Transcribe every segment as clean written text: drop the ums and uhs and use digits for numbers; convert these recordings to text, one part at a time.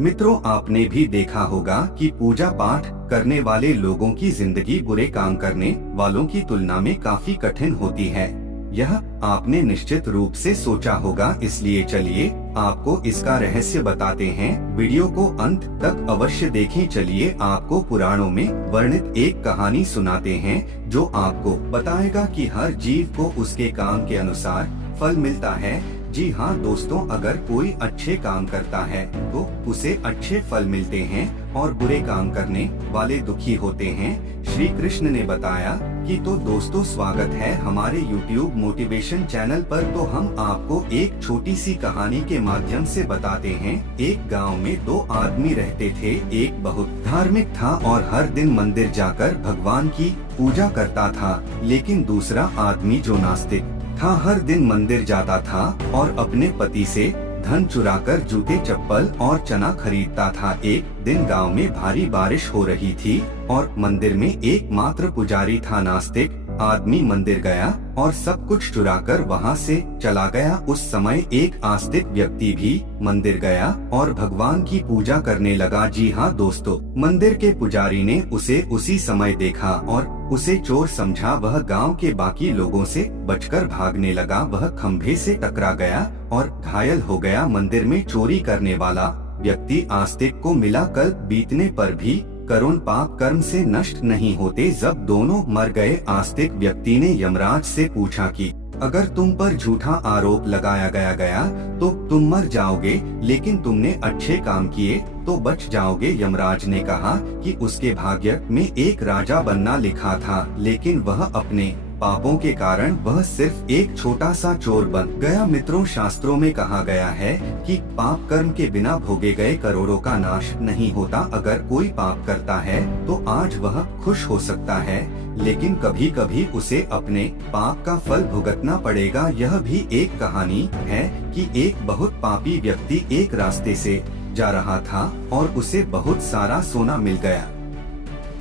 मित्रों, आपने भी देखा होगा कि पूजा पाठ करने वाले लोगों की जिंदगी बुरे काम करने वालों की तुलना में काफी कठिन होती है। यह आपने निश्चित रूप से सोचा होगा, इसलिए चलिए आपको इसका रहस्य बताते हैं। वीडियो को अंत तक अवश्य देखें। चलिए आपको पुराणों में वर्णित एक कहानी सुनाते हैं जो आपको बताएगा कि हर जीव को उसके काम के अनुसार फल मिलता है। जी हाँ दोस्तों, अगर कोई अच्छे काम करता है तो उसे अच्छे फल मिलते हैं और बुरे काम करने वाले दुखी होते हैं। श्री कृष्ण ने बताया कि तो दोस्तों, स्वागत है हमारे YouTube मोटिवेशन चैनल पर। तो हम आपको एक छोटी सी कहानी के माध्यम से बताते हैं। एक गांव में दो आदमी रहते थे। एक बहुत धार्मिक था और हर दिन मंदिर जाकर भगवान की पूजा करता था, लेकिन दूसरा आदमी जो नास्तिक था, हर दिन मंदिर जाता था और अपने पति से धन चुराकर जूते, चप्पल और चना खरीदता था। एक दिन गांव में भारी बारिश हो रही थी और मंदिर में एकमात्र पुजारी था। नास्तिक आदमी मंदिर गया और सब कुछ चुराकर वहां से चला गया। उस समय एक आस्तिक व्यक्ति भी मंदिर गया और भगवान की पूजा करने लगा। जी हाँ दोस्तों, मंदिर के पुजारी ने उसे उसी समय देखा और उसे चोर समझा। वह गांव के बाकी लोगों से बचकर भागने लगा। वह खंभे से टकरा गया और घायल हो गया। मंदिर में चोरी करने वाला व्यक्ति आस्तिक को मिला। कल बीतने पर भी करुण पाप कर्म से नष्ट नहीं होते। जब दोनों मर गए, आस्तिक व्यक्ति ने यमराज से पूछा कि अगर तुम पर झूठा आरोप लगाया गया तो तुम मर जाओगे, लेकिन तुमने अच्छे काम किए तो बच जाओगे। यमराज ने कहा कि उसके भाग्य में एक राजा बनना लिखा था, लेकिन वह अपने पापों के कारण वह सिर्फ एक छोटा सा चोर बन गया। मित्रों, शास्त्रों में कहा गया है कि पाप कर्म के बिना भोगे गए करोड़ों का नाश नहीं होता। अगर कोई पाप करता है तो आज वह खुश हो सकता है, लेकिन कभी कभी उसे अपने पाप का फल भुगतना पड़ेगा। यह भी एक कहानी है कि एक बहुत पापी व्यक्ति एक रास्ते से जा रहा था और उसे बहुत सारा सोना मिल गया।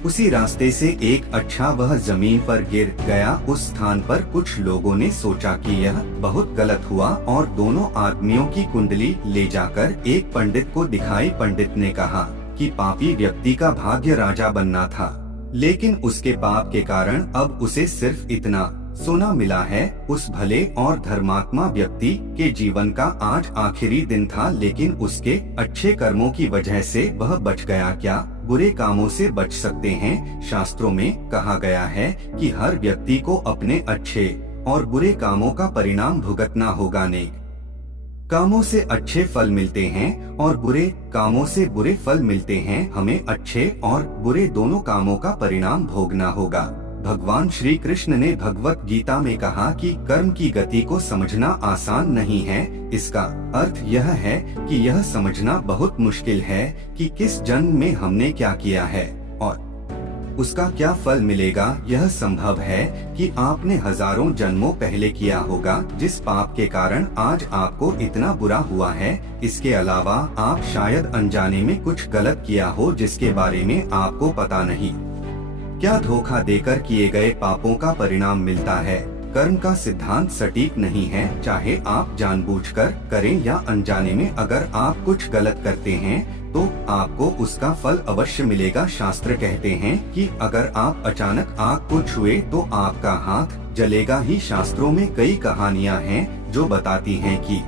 उसी रास्ते से एक अच्छा वह जमीन पर गिर गया। उस स्थान पर कुछ लोगों ने सोचा कि यह बहुत गलत हुआ और दोनों आदमियों की कुंडली ले जाकर एक पंडित को दिखाई। पंडित ने कहा कि पापी व्यक्ति का भाग्य राजा बनना था, लेकिन उसके पाप के कारण अब उसे सिर्फ इतना सोना मिला है। उस भले और धर्मात्मा व्यक्ति के जीवन का आज आखिरी दिन था, लेकिन उसके अच्छे कर्मों की वजह से वह बच गया। क्या बुरे कामों से बच सकते हैं? शास्त्रों में कहा गया है कि हर व्यक्ति को अपने अच्छे और बुरे कामों का परिणाम भुगतना होगा। नेक कामों से अच्छे फल मिलते हैं और बुरे कामों से बुरे फल मिलते हैं। हमें अच्छे और बुरे दोनों कामों का परिणाम भोगना होगा। भगवान श्री कृष्ण ने भगवत गीता में कहा कि कर्म की गति को समझना आसान नहीं है। इसका अर्थ यह है कि यह समझना बहुत मुश्किल है कि किस जन्म में हमने क्या किया है और उसका क्या फल मिलेगा। यह संभव है कि आपने हजारों जन्मों पहले किया होगा जिस पाप के कारण आज आपको इतना बुरा हुआ है। इसके अलावा आप शायद अनजाने में कुछ गलत किया हो जिसके बारे में आपको पता नहीं। क्या धोखा देकर किए गए पापों का परिणाम मिलता है? कर्म का सिद्धांत सटीक नहीं है, चाहे आप जानबूझकर करें या अनजाने में। अगर आप कुछ गलत करते हैं तो आपको उसका फल अवश्य मिलेगा। शास्त्र कहते हैं कि अगर आप अचानक आग को छुए तो आपका हाथ जलेगा ही। शास्त्रों में कई कहानियां हैं जो बताती हैं कि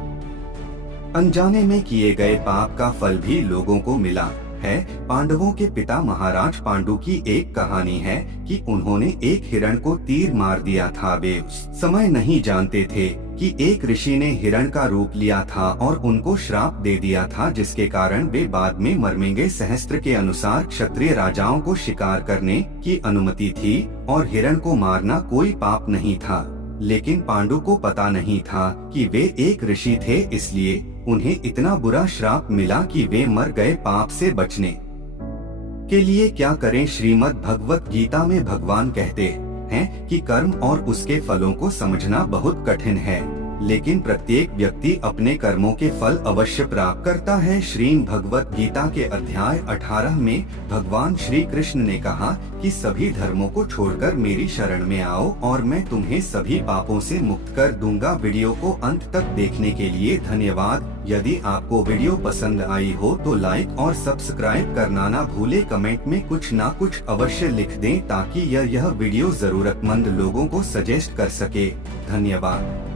अनजाने में किए गए पाप का फल भी लोगों को मिला है। पांडवों के पिता महाराज पांडु की एक कहानी है कि उन्होंने एक हिरण को तीर मार दिया था। वे उस समय नहीं जानते थे कि एक ऋषि ने हिरण का रूप लिया था और उनको श्राप दे दिया था, जिसके कारण वे बाद में मरेंगे। सहस्त्र के अनुसार क्षत्रिय राजाओं को शिकार करने की अनुमति थी और हिरण को मारना कोई पाप नहीं था, लेकिन पांडु को पता नहीं था कि वे एक ऋषि थे, इसलिए उन्हें इतना बुरा श्राप मिला कि वे मर गए। पाप से बचने के लिए क्या करें? श्रीमद् भगवत गीता में भगवान कहते हैं कि कर्म और उसके फलों को समझना बहुत कठिन है। लेकिन प्रत्येक व्यक्ति अपने कर्मों के फल अवश्य प्राप्त करता है। श्रीमद् भगवत गीता के अध्याय 18 में भगवान श्री कृष्ण ने कहा कि सभी धर्मों को छोड़कर मेरी शरण में आओ और मैं तुम्हें सभी पापों से मुक्त कर दूंगा। वीडियो को अंत तक देखने के लिए धन्यवाद। यदि आपको वीडियो पसंद आई हो तो लाइक और सब्सक्राइब करना ना भूले। कमेंट में कुछ ना कुछ अवश्य लिख दें ताकि यह वीडियो जरूरतमंद लोगों को सजेस्ट कर सके। धन्यवाद।